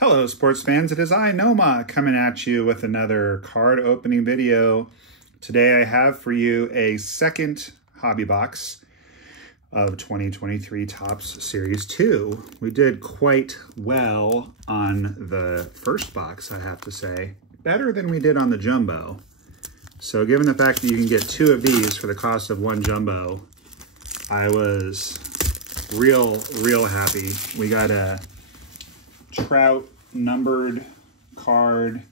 Hello sports fans, it is I, Noma, coming at you with another card opening video. Today I have for you a second hobby box of 2023 Topps Series 2. We did quite well on the first box, I have to say. Better than we did on the jumbo. So given the fact that you can get two of these for the cost of one jumbo, I was real happy. We got a Trout numbered card.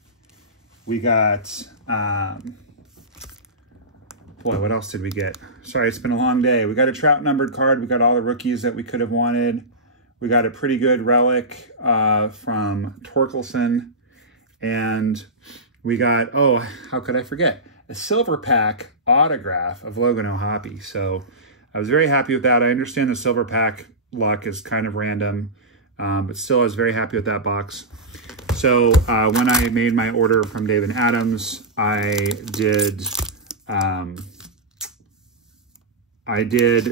We got, boy, what else did we get? Sorry, it's been a long day. We got a Trout numbered card. We got all the rookies that we could have wanted. We got a pretty good relic from Torkelson. And we got, oh, how could I forget? A silver pack autograph of Logan O'Hoppe. So I was very happy with that. I understand the silver pack luck is kind of random. But still, I was very happy with that box. So when I made my order from David Adams, I did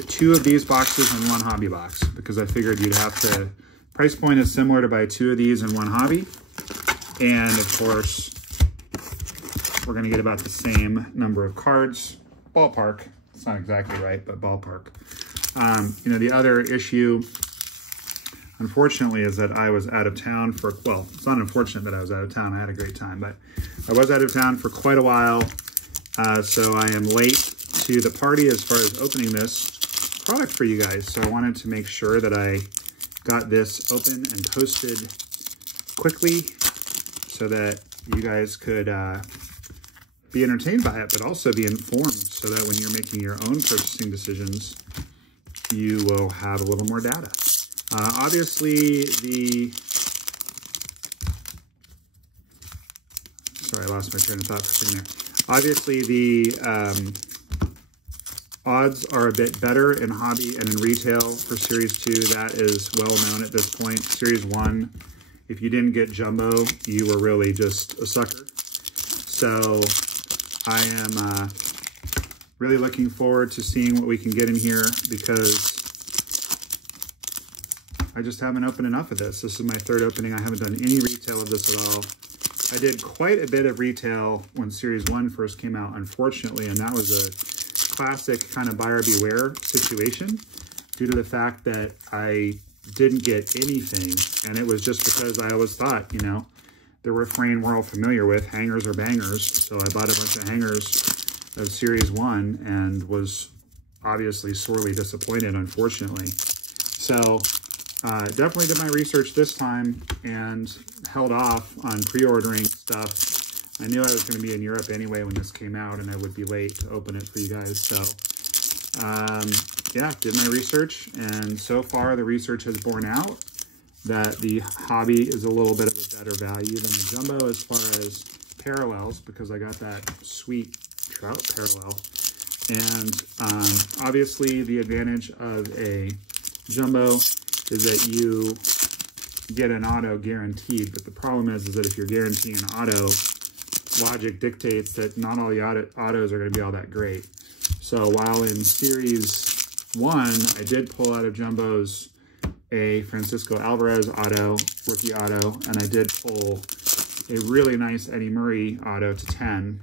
two of these boxes and one hobby box because I figured you'd have to, price point is similar to buy two of these and one hobby. And of course, we're going to get about the same number of cards. Ballpark. It's not exactly right, but ballpark. You know, the other issue, unfortunately, is that I was out of town for, well, it's not unfortunate that I was out of town. I had a great time, but I was out of town for quite a while. So I am late to the party as far as opening this product for you guys. So I wanted to make sure that I got this open and posted quickly so that you guys could be entertained by it, but also be informed so that when you're making your own purchasing decisions, you will have a little more data. Obviously, sorry, I lost my train of thought for a second there. Obviously, the odds are a bit better in hobby and in retail for Series 2. That is well known at this point. Series 1, if you didn't get jumbo, you were really just a sucker. So I am really looking forward to seeing what we can get in here because I just haven't opened enough of this. This is my third opening. I haven't done any retail of this at all. I did quite a bit of retail when Series 1 first came out, unfortunately, and that was a classic kind of buyer beware situation due to the fact that I didn't get anything, and it was just because I always thought, you know, the refrain we're all familiar with, hangers are bangers, so I bought a bunch of hangers of Series 1 and was obviously sorely disappointed, unfortunately. So definitely did my research this time and held off on pre-ordering stuff. I knew I was going to be in Europe anyway when this came out and I would be late to open it for you guys. So yeah, did my research, and so far the research has borne out that the hobby is a little bit of a better value than the jumbo as far as parallels, because I got that sweet Trout parallel. And obviously the advantage of a jumbo is that you get an auto guaranteed, but the problem is that if you're guaranteeing an auto, logic dictates that not all the autos are going to be all that great. So while in Series 1, I did pull out of jumbos a Francisco Alvarez auto, rookie auto, and I did pull a really nice Eddie Murray auto to 10.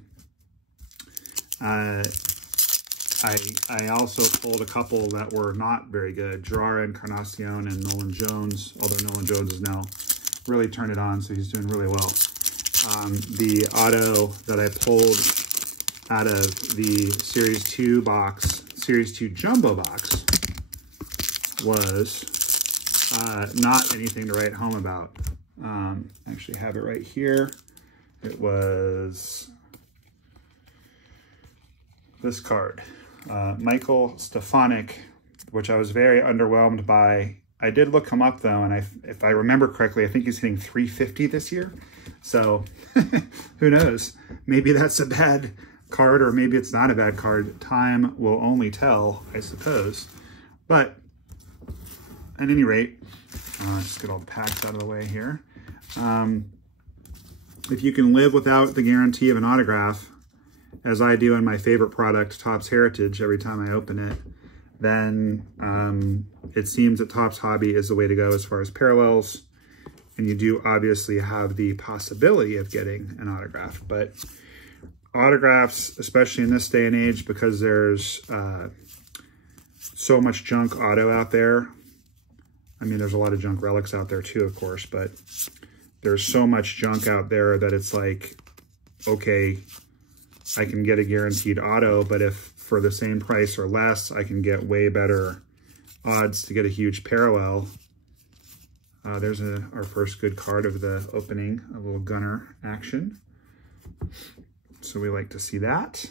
I also pulled a couple that were not very good, Gerard Encarnacion and Nolan Jones, although Nolan Jones has now really turned it on, so he's doing really well. The auto that I pulled out of the Series 2 box, Series 2 jumbo box, was not anything to write home about. I actually have it right here. It was this card. Michael Stefanik, which I was very underwhelmed by. I did look him up though, and if I remember correctly, I think he's hitting 350 this year. So who knows? Maybe that's a bad card, or maybe it's not a bad card. Time will only tell, I suppose. But at any rate, just get all the packs out of the way here. If you can live without the guarantee of an autograph, as I do in my favorite product, Topps Heritage, every time I open it, then it seems that Topps Hobby is the way to go as far as parallels. And you do obviously have the possibility of getting an autograph, but autographs, especially in this day and age, because there's so much junk auto out there. I mean, there's a lot of junk relics out there too, of course, but there's so much junk out there that it's like, okay, I can get a guaranteed auto, but if for the same price or less, I can get way better odds to get a huge parallel. There's our first good card of the opening, a little gunner action. So we like to see that.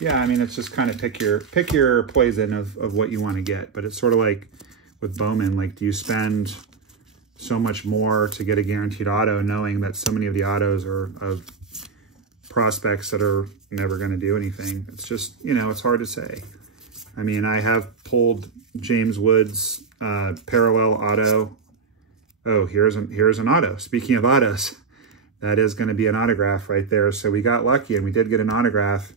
Yeah, I mean, it's just kind of pick your poison of what you want to get, but it's sort of like with Bowman, like, do you spend so much more to get a guaranteed auto knowing that so many of the autos are of prospects that are never going to do anything? It's just, you know, it's hard to say. I mean, I have pulled James Wood's parallel auto. Oh, here's an auto. Speaking of autos, that is going to be an autograph right there. So we got lucky and we did get an autograph.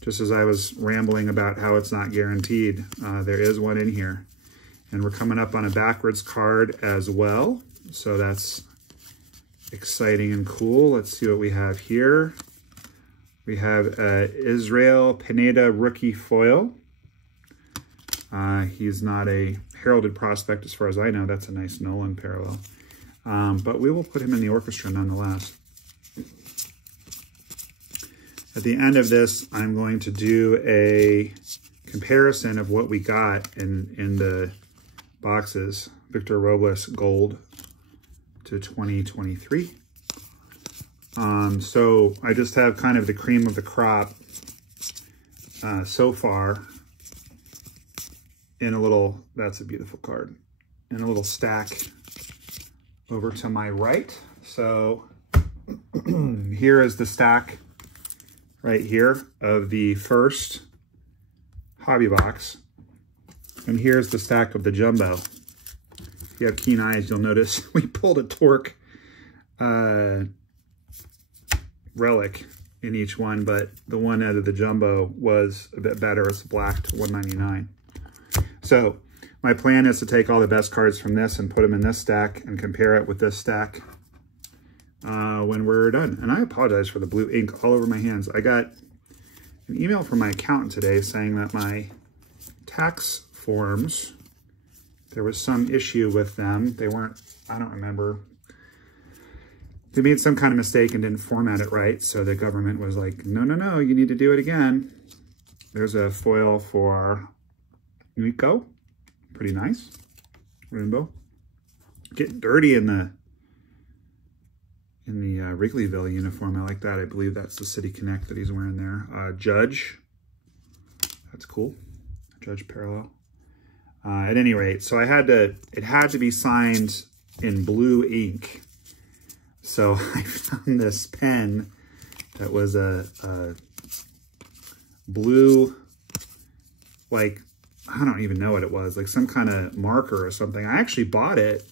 Just as I was rambling about how it's not guaranteed, there is one in here. And we're coming up on a backwards card as well. So that's exciting and cool. Let's see what we have here. We have Israel Pineda rookie foil. He's not a heralded prospect as far as I know. That's a nice Nolan parallel. But we will put him in the orchestra nonetheless. At the end of this, I'm going to do a comparison of what we got in the boxes. Victor Robles gold to 2023. So I just have kind of the cream of the crop so far in a little, that's a beautiful card, in a little stack over to my right. So here is the stack right here of the first hobby box. And here's the stack of the jumbo. If you have keen eyes, you'll notice we pulled a Torque relic in each one, but the one out of the jumbo was a bit better. It's black to 199. So my plan is to take all the best cards from this and put them in this stack and compare it with this stack when we're done. And I apologize for the blue ink all over my hands. I got an email from my accountant today saying that my tax forms, there was some issue with them. They weren't, I don't remember. They made some kind of mistake and didn't format it right. So the government was like, no, no, no, you need to do it again. There's a foil for Nico. Pretty nice. Rainbow. Getting dirty in the Wrigleyville uniform. I like that. I believe that's the City Connect that he's wearing there. Judge. That's cool. Judge parallel. At any rate, so it had to be signed in blue ink. So I found this pen that was a blue, like, I don't even know what it was, like some kind of marker or something. I actually bought it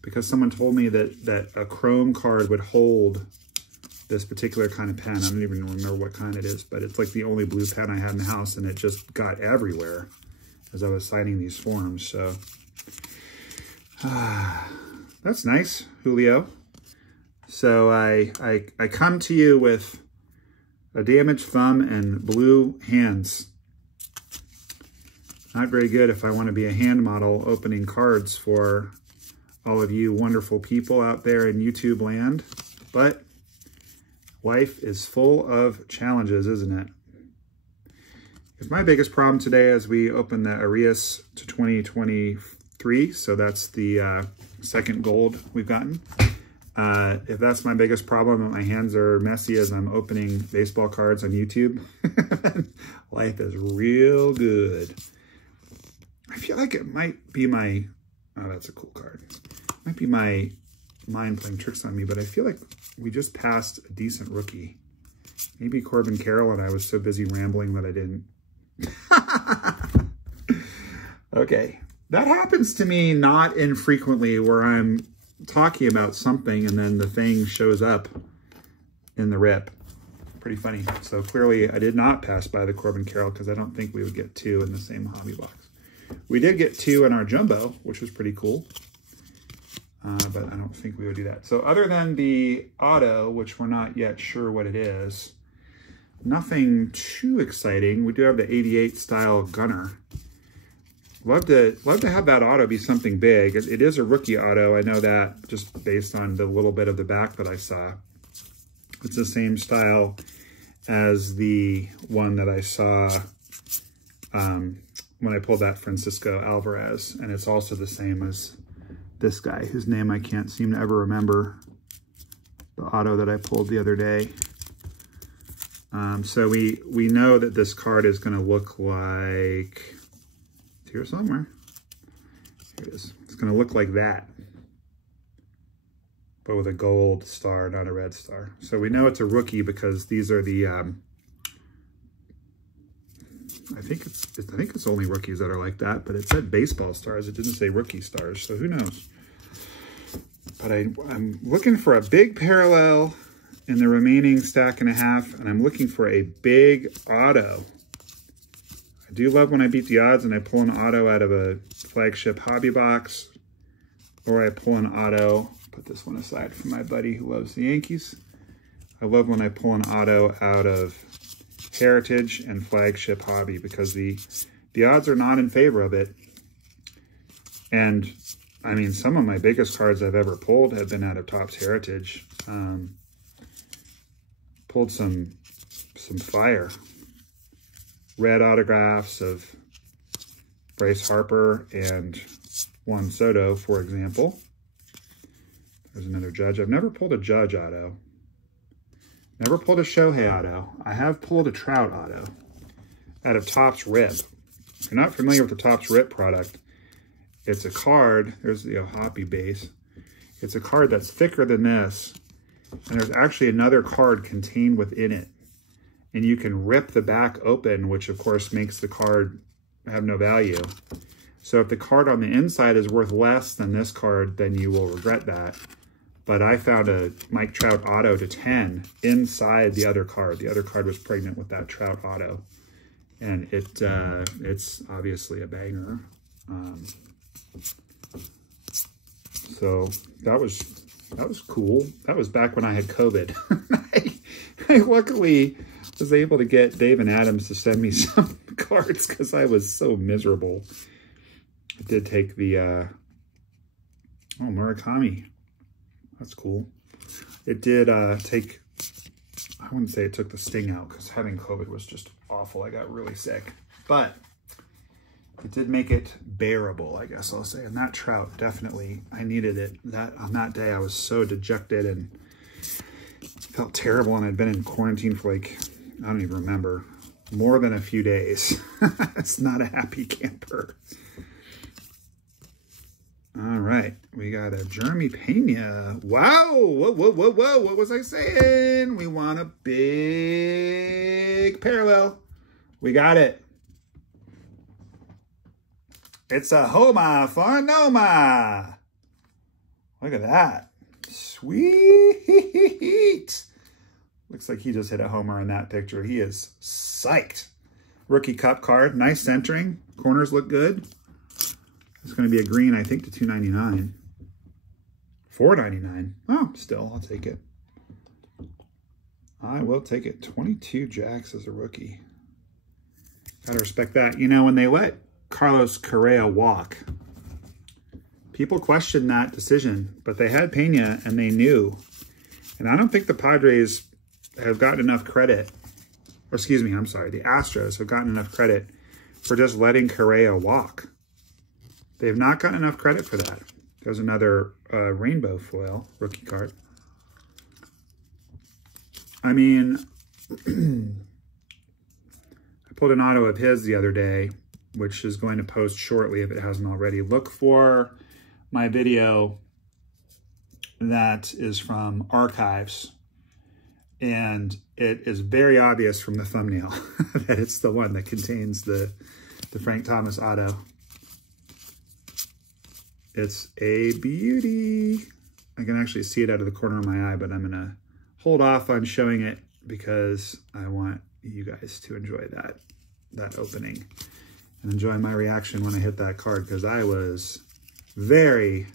because someone told me that a chrome card would hold this particular kind of pen. I don't even remember what kind it is, but it's like the only blue pen I had in the house, and it just got everywhere as I was signing these forms. So that's nice, Julio. So I come to you with a damaged thumb and blue hands. Not very good if I want to be a hand model opening cards for all of you wonderful people out there in YouTube land. But life is full of challenges, isn't it? If my biggest problem today as we open the Arias to 2023, so that's the second gold we've gotten. If that's my biggest problem, that my hands are messy as I'm opening baseball cards on YouTube, life is real good. I feel like it might be my, oh, that's a cool card. It might be my mind playing tricks on me, but I feel like we just passed a decent rookie. Maybe Corbin Carroll and I was so busy rambling that I didn't. Okay, that happens to me not infrequently where I'm talking about something and then the thing shows up in the rip. Pretty funny. So clearly I did not pass by the Corbin Carroll because I don't think we would get two in the same hobby box. We did get two in our jumbo, which was pretty cool. but I don't think we would do that. So other than the auto, which we're not yet sure what it is, nothing too exciting. We do have the 88 style gunner. Love to have that auto be something big. It is a rookie auto. I know that just based on the little bit of the back that I saw. It's the same style as the one that I saw when I pulled that Francisco Alvarez. And it's also the same as this guy, whose name I can't seem to ever remember. The auto that I pulled the other day. So we know that this card is going to look like, it's here somewhere. Here it is. It's going to look like that, but with a gold star, not a red star. So we know it's a rookie because these are the, I think it's only rookies that are like that, but it said baseball stars. It didn't say rookie stars, so who knows? But I'm looking for a big parallel in the remaining stack and a half, and I'm looking for a big auto. I do love when I beat the odds and I pull an auto out of a flagship hobby box, or I pull an auto, put this one aside for my buddy who loves the Yankees. I love when I pull an auto out of Heritage and flagship hobby because the odds are not in favor of it. And I mean, some of my biggest cards I've ever pulled have been out of Topps Heritage. Pulled some fire. Red autographs of Bryce Harper and Juan Soto, for example. There's another Judge. I've never pulled a Judge auto. Never pulled a Shohei auto. I have pulled a Trout auto out of Topps Rip. If you're not familiar with the Topps Rip product, it's a card. There's the Ohapi base. It's a card that's thicker than this, and there's actually another card contained within it. And you can rip the back open, which of course makes the card have no value. So if the card on the inside is worth less than this card, then you will regret that. But I found a Mike Trout auto to 10 inside the other card. The other card was pregnant with that Trout auto. And it's obviously a banger. So that was cool. That was back when I had COVID. I luckily was able to get Dave and Adams to send me some cards because I was so miserable. I did take the, oh, Murakami. That's cool. It did take, I wouldn't say it took the sting out because having COVID was just awful. I got really sick. But it did make it bearable, I guess I'll say. And that Trout, definitely, I needed it. On that day, I was so dejected and felt terrible. And I'd been in quarantine for like, I don't even remember, more than a few days. It's not a happy camper. All right, we got a Jeremy Pena. Wow, whoa, what was I saying? We want a big parallel. We got it. It's a Homa for Noma. Look at that. Sweet. Looks like he just hit a homer in that picture. He is psyched. Rookie Cup card, nice centering. Corners look good. It's going to be a green, I think, to $2.99. $4.99. Oh, still, I'll take it. I will take it. 22 jacks as a rookie. Gotta respect that. You know, when they let Carlos Correa walk, people questioned that decision, but they had Pena and they knew. And I don't think the Padres have gotten enough credit, or excuse me, I'm sorry, the Astros have gotten enough credit for just letting Correa walk. They've not gotten enough credit for that. There's another rainbow foil rookie card. I mean, I pulled an auto of his the other day, which is going to post shortly if it hasn't already. Look for my video that is from Archives. And it is very obvious from the thumbnail that it's the one that contains the Frank Thomas auto. It's a beauty. I can actually see it out of the corner of my eye, but I'm gonna hold off on showing it because I want you guys to enjoy that opening and enjoy my reaction when I hit that card, because I was very,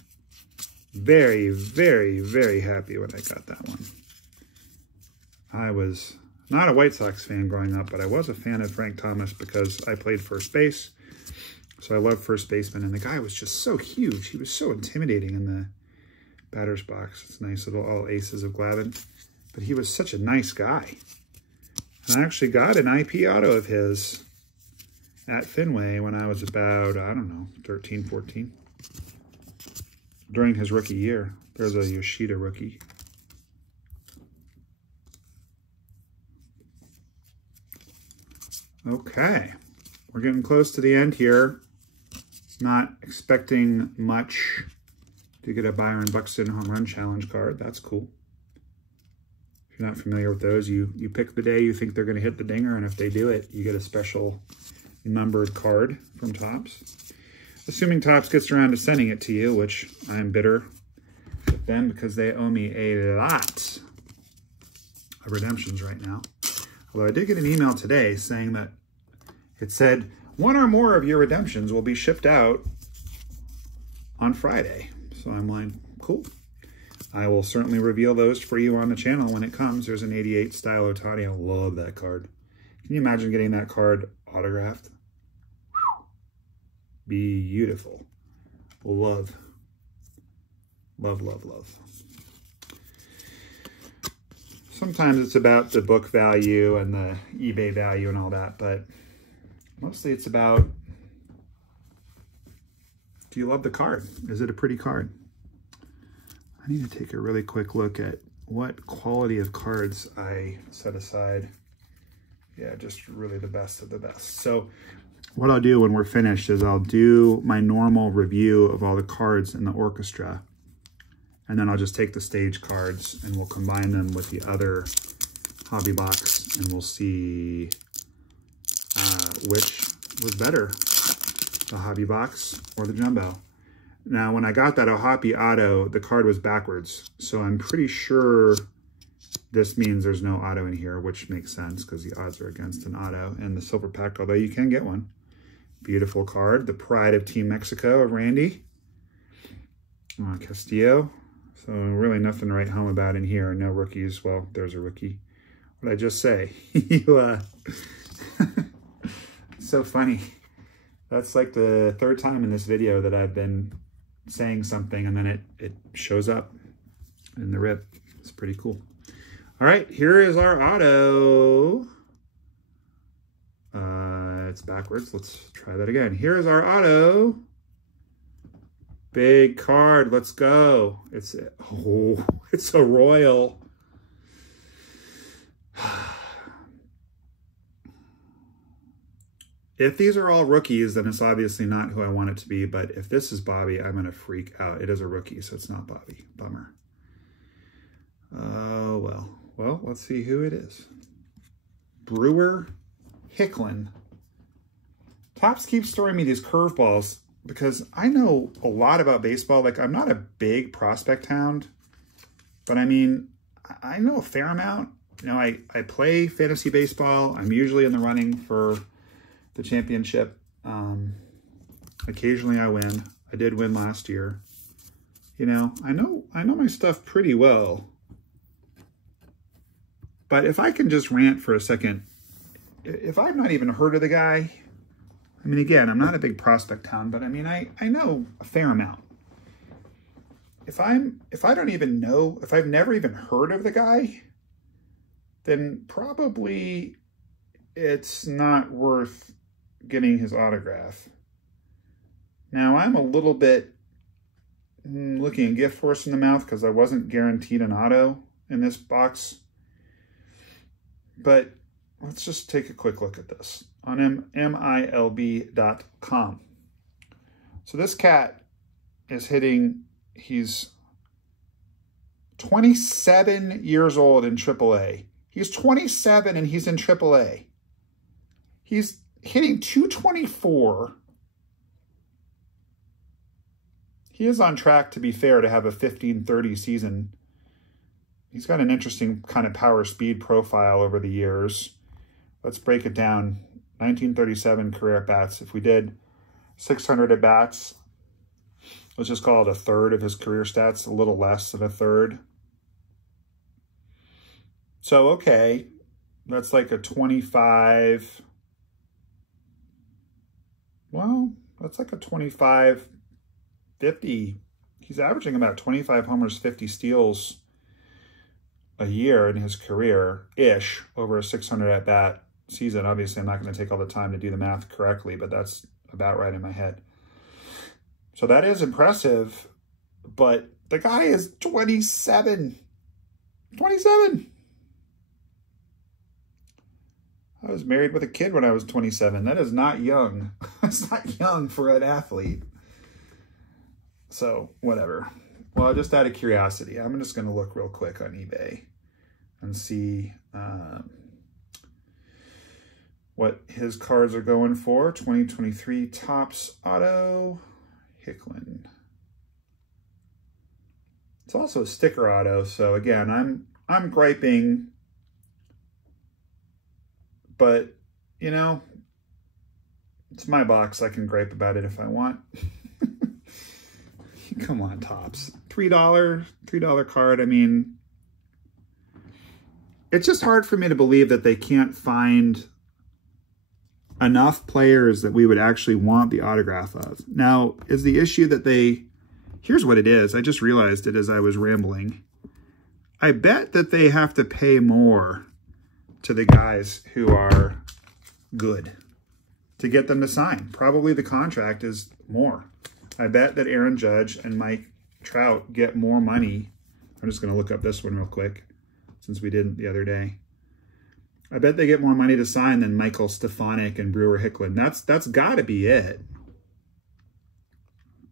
Very, very, very happy when I got that one. I was not a White Sox fan growing up, but I was a fan of Frank Thomas because I played first base. So I love first baseman, and the guy was just so huge. He was so intimidating in the batter's box. It's nice little all aces of Glavine. But he was such a nice guy. And I actually got an IP auto of his at Fenway when I was about, I don't know, 13, 14. During his rookie year. There's a Yoshida rookie. Okay. We're getting close to the end here. Not expecting much to get a Byron Buxton home run challenge card. That's cool. If you're not familiar with those, you pick the day you think they're going to hit the dinger, and if they do it, you get a special numbered card from Topps. Assuming Topps gets around to sending it to you, which I'm bitter with them because they owe me a lot of redemptions right now. Although I did get an email today saying that it said, one or more of your redemptions will be shipped out on Friday. So I'm like, cool. I will certainly reveal those for you on the channel when it comes. There's an 88 style Ohtani. I love that card. Can you imagine getting that card autographed? Whew. Beautiful. Love. Love, love, love. Sometimes it's about the book value and the eBay value and all that, but mostly it's about, do you love the card? Is it a pretty card? I need to take a really quick look at what quality of cards I set aside. Yeah, just really the best of the best. So what I'll do when we're finished is I'll do my normal review of all the cards in the orchestra. And then I'll just take the stage cards and we'll combine them with the other hobby box and we'll see which was better, the hobby box or the jumbo. Now, when I got that Ohtani auto, the card was backwards. So I'm pretty sure this means there's no auto in here, which makes sense because the odds are against an auto. And the silver pack, although you can get one. Beautiful card. The pride of Team Mexico of Randy Castillo. So really nothing to write home about in here. No rookies. Well, there's a rookie. What did I just say? So funny. That's like the third time in this video that I've been saying something and then it shows up in the rip. It's pretty cool. All right, here is our auto. It's backwards. Let's try that again. Here's our auto. Big card. Let's go. It's a Royal. If these are all rookies, then it's obviously not who I want it to be. But if this is Bobby, I'm going to freak out. It is a rookie, so it's not Bobby. Bummer. Oh, well. Well, let's see who it is. Brewer Hicklin. Topps keeps throwing me these curveballs because I know a lot about baseball. Like, I'm not a big prospect hound, but I mean, I know a fair amount. You know, I play fantasy baseball. I'm usually in the running for the championship. Occasionally I win. I did win last year. You know, I know my stuff pretty well. But if I can just rant for a second, if I've not even heard of the guy, I mean, again, I'm not a big prospect hound, but I mean, I know a fair amount. If I don't even know, if I've never even heard of the guy, then probably it's not worth getting his autograph. Now, I'm a little bit looking a gift horse in the mouth because I wasn't guaranteed an auto in this box. But let's just take a quick look at this on MILB.com. So this cat is hitting, he's 27 years old in AAA. He's 27 and he's in AAA. He's hitting 224. He is on track, to be fair, to have a 15-30 season. He's got an interesting kind of power speed profile over the years. Let's break it down. 1937 career at-bats. If we did 600 at-bats let's just call it a third of his career stats, a little less than a third. So, okay, that's like a 25. Well, that's like a 25, 50. He's averaging about 25 homers, 50 steals a year in his career-ish over a 600 at-bat season. Obviously, I'm not going to take all the time to do the math correctly, but that's about right in my head. So that is impressive, but the guy is 27. 27. I was married with a kid when I was 27. That is not young. That's not young for an athlete. So, whatever. Well, just out of curiosity, I'm just going to look real quick on eBay and see what his cards are going for. 2023 Topps Auto Hicklin. It's also a sticker auto, so again, I'm griping, but you know, it's my box. I can gripe about it if I want. Come on, Topps. $3 card. I mean, it's just hard for me to believe that they can't find enough players that we would actually want the autograph of. Now, is the issue that here's what it is. I just realized it as I was rambling. I bet that they have to pay more to the guys who are good to get them to sign. Probably the contract is more. I bet that Aaron Judge and Mike Trout get more money. I'm just going to look up this one real quick since we didn't the other day. I bet they get more money to sign than Michael Stefanik and Brewer Hicklin. That's got to be it.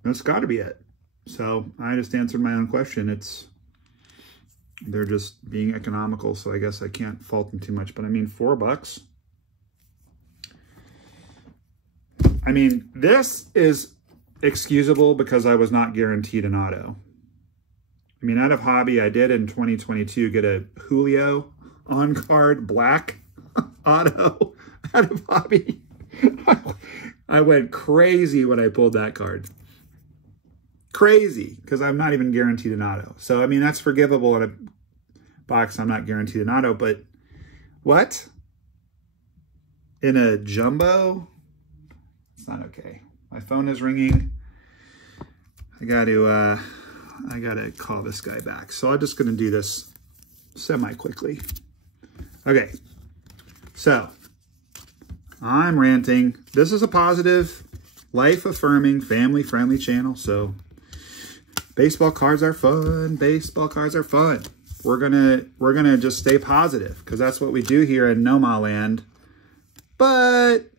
That's got to be it. So I just answered my own question. They're just being economical, so I guess I can't fault them too much. But I mean, $4. I mean, this is excusable because I was not guaranteed an auto. I mean, out of hobby, I did in 2022 get a Julio on-card black auto out of hobby. I went crazy when I pulled that card. Crazy, because I'm not even guaranteed an auto. So, I mean, that's forgivable in a box. I'm not guaranteed an auto, but what? In a jumbo? It's not okay. My phone is ringing. I gotta call this guy back. So I'm just gonna do this semi-quickly. Okay, so I'm ranting. This is a positive, life-affirming, family-friendly channel. So baseball cards are fun. Baseball cards are fun. We're gonna just stay positive because that's what we do here in NOMAH land. But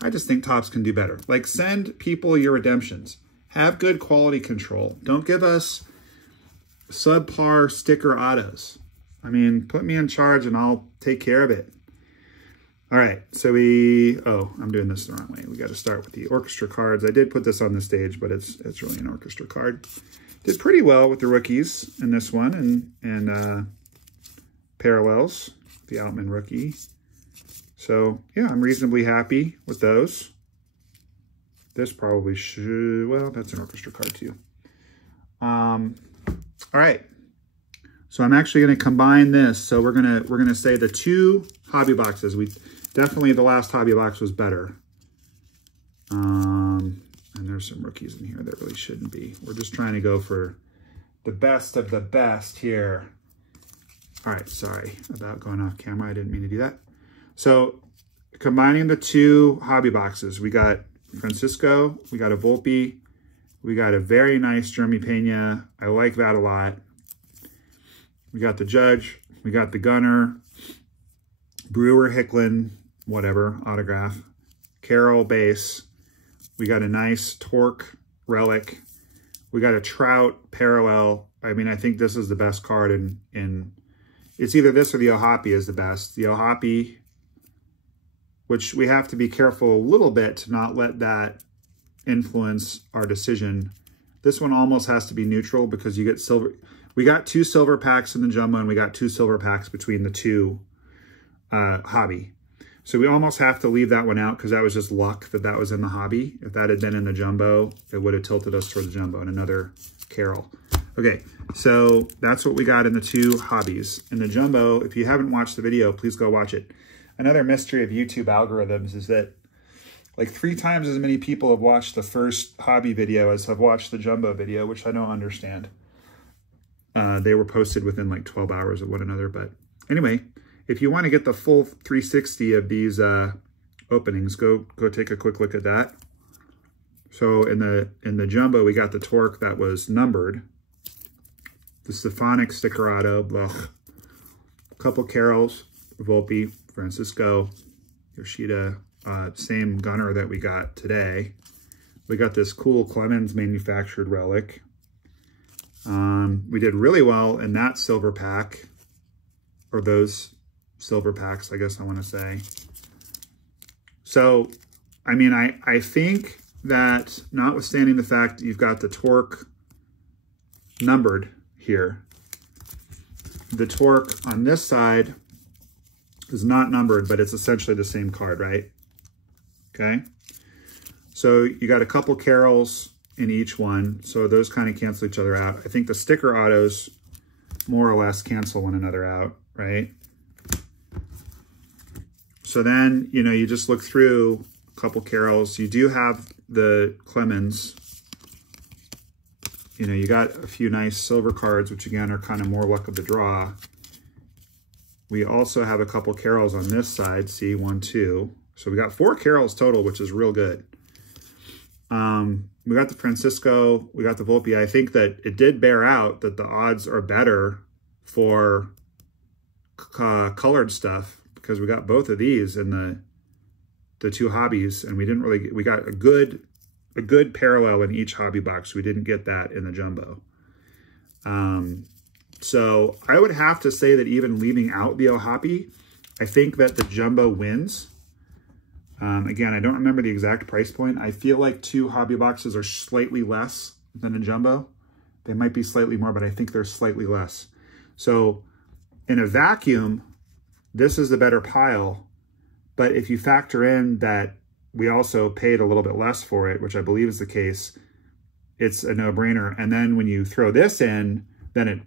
I just think Topps can do better. Like, send people your redemptions. Have good quality control. Don't give us subpar sticker autos. I mean, put me in charge and I'll take care of it. All right, so I'm doing this the wrong way. We got to start with the orchestra cards. I did put this on the stage, but it's really an orchestra card. Did pretty well with the rookies in this one and parallels, the Outman rookie. So, yeah, I'm reasonably happy with those. This probably should, well, that's an orchestra card too. All right. So I'm actually going to combine this. So we're going to say the two hobby boxes. Definitely the last hobby box was better. And there's some rookies in here that really shouldn't be. We're just trying to go for the best of the best here. All right, sorry about going off camera. I didn't mean to do that. So combining the two hobby boxes, we got Francisco, we got a Volpe, we got a very nice Jeremy Pena. I like that a lot. We got the Judge, we got the Gunner, Brewer, Hicklin, whatever, autograph, Carroll base. We got a nice Torque relic. We got a Trout parallel. I mean, I think this is the best card in it's either this or the Ohapi is the best. The Ohapi, which we have to be careful a little bit to not let that influence our decision. This one almost has to be neutral because you get silver. We got 2 silver packs in the jumbo and we got 2 silver packs between the two hobby. So we almost have to leave that one out because that was just luck that that was in the hobby. If that had been in the jumbo, it would have tilted us towards the jumbo. And another Carol. Okay, so that's what we got in the two hobbies. In the jumbo, if you haven't watched the video, please go watch it. Another mystery of YouTube algorithms is that like 3 times as many people have watched the first hobby video as have watched the jumbo video, which I don't understand. They were posted within like 12 hours of one another. But anyway, if you want to get the full 360 of these openings, go take a quick look at that. So in the jumbo, we got the Torque that was numbered. The Stefanik sticker auto, ugh. A couple Carols, Volpe, Francisco, Yoshida, same gunner that we got today. We got this cool Clemens manufactured relic. We did really well in that silver pack, or those silver packs, I guess I want to say. So, I mean, I think that notwithstanding the fact that you've got the Torque numbered here, the Torque on this side is not numbered, but it's essentially the same card, right? Okay. So you got a couple Carols in each one, so those kind of cancel each other out. I think the sticker autos more or less cancel one another out, right? So then, you know, you just look through a couple Carols. You do have the Clemens. You know, you got a few nice silver cards, which again are kind of more luck of the draw. We also have a couple Carols on this side. See, 1, 2. So we got 4 Carols total, which is real good. We got the Francisco, we got the Volpe. I think that it did bear out that the odds are better for colored stuff because we got both of these in the two hobbies, and we didn't really, we got a good parallel in each hobby box. We didn't get that in the jumbo. So I would have to say that even leaving out the Ohapi, I think that the jumbo wins. Again, I don't remember the exact price point. I feel like 2 hobby boxes are slightly less than a jumbo. They might be slightly more, but I think they're slightly less. So in a vacuum, this is the better pile. But if you factor in that we also paid a little bit less for it, which I believe is the case, it's a no-brainer. And then when you throw this in, then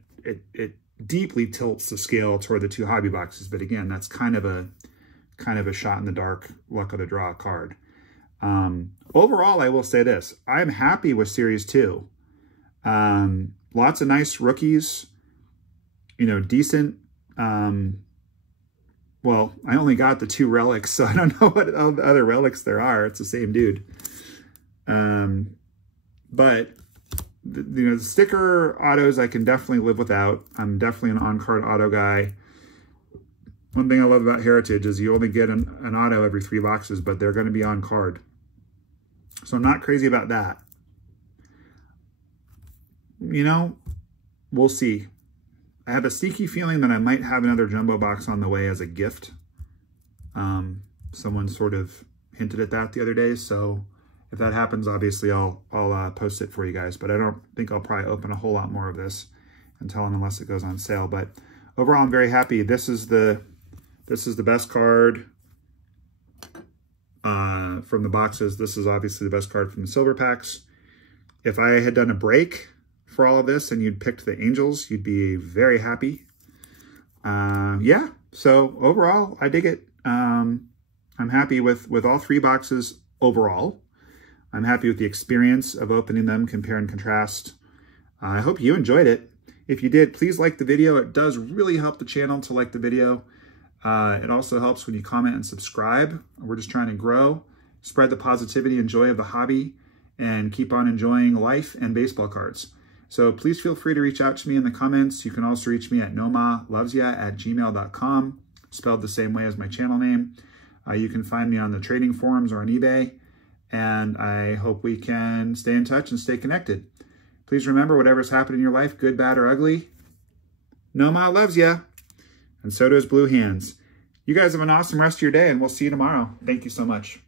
it deeply tilts the scale toward the 2 hobby boxes. But again, that's kind of a shot in the dark, luck of the draw card. Overall, I will say this. I'm happy with Series 2. Lots of nice rookies, you know, decent. Well, I only got the 2 relics, so I don't know what other relics there are. It's the same dude. But, you know, the sticker autos I can definitely live without. I'm definitely an on-card auto guy. One thing I love about Heritage is you only get an auto every 3 boxes, but they're going to be on card. So I'm not crazy about that. You know, we'll see. I have a sneaky feeling that I might have another jumbo box on the way as a gift. Someone sort of hinted at that the other day. So if that happens, obviously I'll post it for you guys. But I don't think I'll probably open a whole lot more of this until and unless it goes on sale. But overall, I'm very happy. This is the best card from the boxes. This is obviously the best card from the silver packs. If I had done a break for all of this and you'd picked the Angels, you'd be very happy. Yeah, so overall, I dig it. I'm happy with all 3 boxes overall. I'm happy with the experience of opening them, compare and contrast. I hope you enjoyed it. If you did, please like the video. It does really help the channel to like the video. It also helps when you comment and subscribe. We're just trying to grow, spread the positivity and joy of the hobby, and keep on enjoying life and baseball cards. So please feel free to reach out to me in the comments. You can also reach me at NOMAHLOVESYAH@gmail.com, spelled the same way as my channel name. You can find me on the trading forums or on eBay, and I hope we can stay in touch and stay connected. Please remember, whatever's happened in your life, good, bad, or ugly, NOMAH loves ya, and so does Blue Hands. You guys have an awesome rest of your day, and we'll see you tomorrow. Thank you so much.